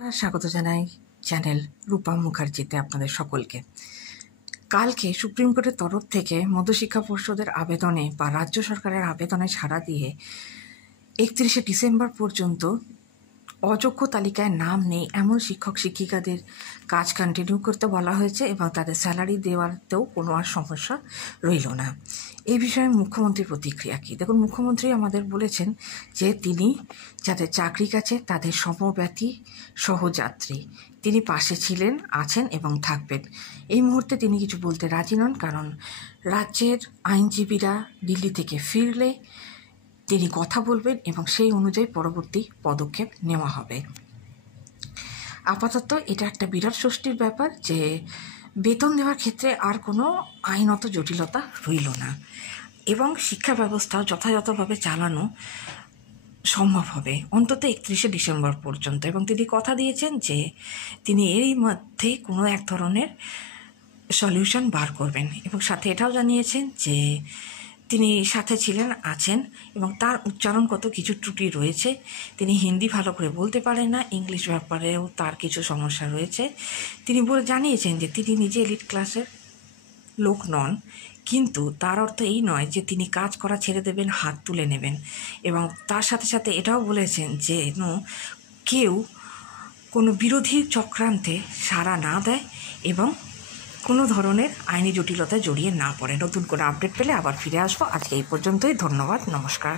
স্বাগত জানাই চ্যানেল রূপা মুখার্জিতে আপনাদের সকলকে। কালকে সুপ্রিম কোর্টের তরফ থেকে মধ্যশিক্ষা পর্ষদের আবেদনে বা রাজ্য সরকারের আবেদনে সাড়া দিয়ে 31শে ডিসেম্বর পর্যন্ত অযোগ্য তালিকায় নাম নেই এমন শিক্ষক শিক্ষিকাদের কাজ কন্টিনিউ করতে বলা হয়েছে এবং তাদের স্যালারি দেওয়াতেও কোনো আর সমস্যা রইল না। এই বিষয়ে মুখ্যমন্ত্রীর প্রতিক্রিয়া কী? দেখুন, মুখ্যমন্ত্রী আমাদের বলেছেন যে তিনি যাদের চাকরি কাছে তাদের সমব্যথী সহযাত্রী, তিনি পাশে ছিলেন, আছেন এবং থাকবেন। এই মুহূর্তে তিনি কিছু বলতে রাজি নন, কারণ রাজ্যের আইনজীবীরা দিল্লি থেকে ফিরলে তিনি কথা বলবেন এবং সেই অনুযায়ী পরবর্তী পদক্ষেপ নেওয়া হবে। আপাতত এটা একটা বিরাট স্বস্তির ব্যাপার যে বেতন দেওয়ার ক্ষেত্রে আর কোনো আইনত জটিলতা রইল না এবং শিক্ষা ব্যবস্থা যথাযথভাবে চালানো সম্ভব হবে অন্তত 31শে ডিসেম্বর পর্যন্ত। এবং তিনি কথা দিয়েছেন যে তিনি এরই মধ্যে কোনো এক ধরনের সলিউশন বার করবেন এবং সাথে এটাও জানিয়েছেন যে তিনি সাথে ছিলেন, আছেন এবং তার উচ্চারণগত কিছু ত্রুটি রয়েছে। তিনি হিন্দি ভালো করে বলতে পারেন না, ইংলিশ ব্যাপারেও তার কিছু সমস্যা রয়েছে। তিনি জানিয়েছেন যে তিনি নিজে এলিট ক্লাসের লোক নন, কিন্তু তার অর্থ এই নয় যে তিনি কাজ করা ছেড়ে দেবেন, হাত তুলে নেবেন। এবং তার সাথে সাথে এটাও বলেছেন যে কেউ কোনো বিরোধী চক্রান্তে সাড়া না দেয় এবং কোনো ধরনের আইনি জটিলতায় জড়িয়ে না পড়ে। নতুন করে আপডেট পেলে আবার ফিরে আসবো। আজকে এই পর্যন্তই। ধন্যবাদ, নমস্কার।